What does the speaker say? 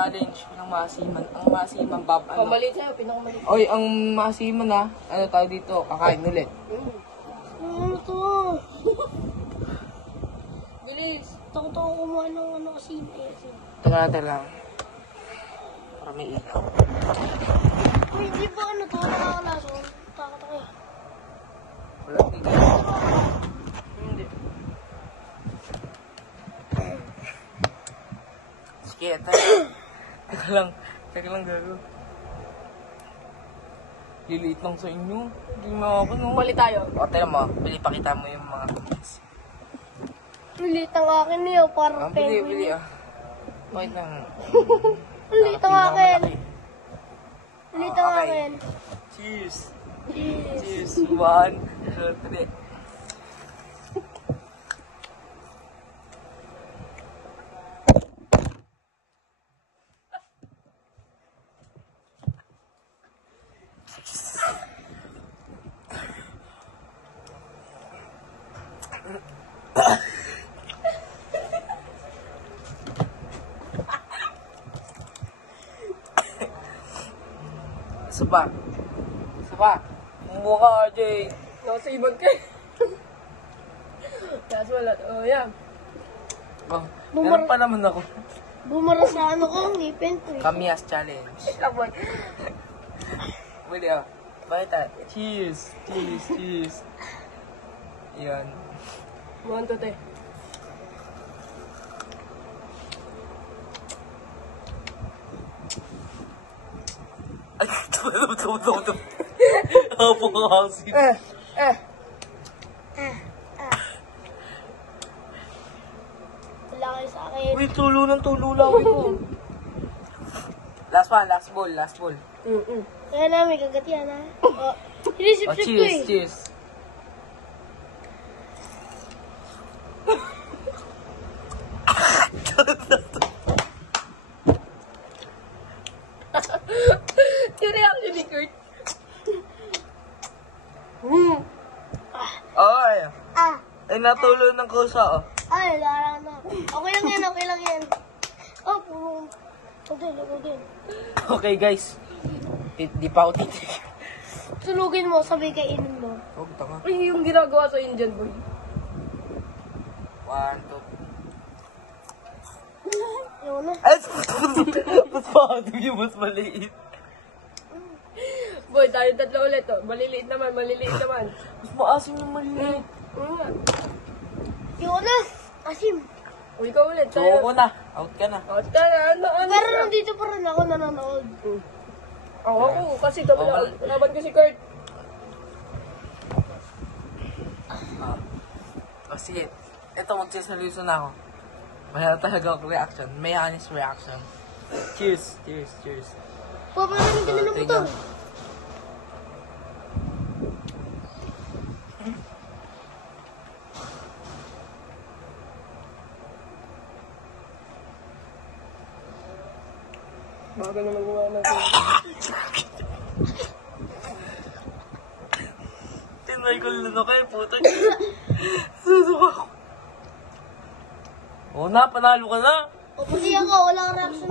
challenge ng maasiman. Ang maasiman, Bob, ano? Pamalit sa'yo, pinakamalit. Oy, ang maasiman na, ano tayo dito, kakain ulit. Ano to? Bilis. Takot ako kumuha ng ano kasi. Taga natin lang. Para may ilaw. Uy, hindi ba ano to? Nakakalaso. Takot ako eh. Wala tigil. Hindi. Sige, tayo. Teka lang gago. Liliit lang sa inyo. Hindi makakano. Pamalit tayo. O, tayo mo. Bili, pakita mo yung mga... Liit ang akin niyo, Ah, parang bili, penguin. bili ah. Wait lang. Liit ang akin. Malaki. Liit ang Okay. akin. Cheers! Cheers. Cheers! 1, 2, 3. Sapa. Sapa. Mukha ka, Jay. Nakasibag ka. Kaya wala. Oh, yan. Oh, meron pa naman ako. Bumara sa ano ko, ngipin ko eh. Kamias challenge. Labon. Wait, ah. Bakit ah? Cheers. Cheers. Cheers. Yan. Mukhang to, te. Ay, tumutong. Hapo ka kasi. Wala kayo sa akin. Uy, tulo ng tulo lang ko. Last one, last ball, last ball. Kaya na, may kagat yan ha. Oh, hinisip-sip ko Cheers, eh. cheers. Yung reaction ni Kurt. Ay, Ah, ay natulo ng kusa, oh. ay, larang na. Okay lang yan, okay lang yan. Oh, puro. Ako din. Okay, guys. Di pa ako titig. Tulugin mo, sabay kainin mo. Oh, tanga. Ay, yung ginagawa sa Indian boy. 1, 2. Yun na. Ay, mas pahadim yung mas maliit. Boy, tayo tatlo ulit, oh. Maliliit naman, maliliit naman. Mas maasim yung maliit. Yun na. Asim. O, ikaw ulit, So, tayo. ako na. Out ka na. O, tara, ano. Pero nandito pa rin ako nanonood. Ako, kasi laban ko si Kurt. Oh, sige. Ito, magsiseryoso na ako. Mayroon talaga ako reaction. May honest reaction. Cheers. Cheers. Cheers. Paparin ka na ng motor. Bago naman gawa natin. Tinay ko lang na kayo, puta. Susuka ko. Oo na, panalo ka na. O, pati ako, walang reaction.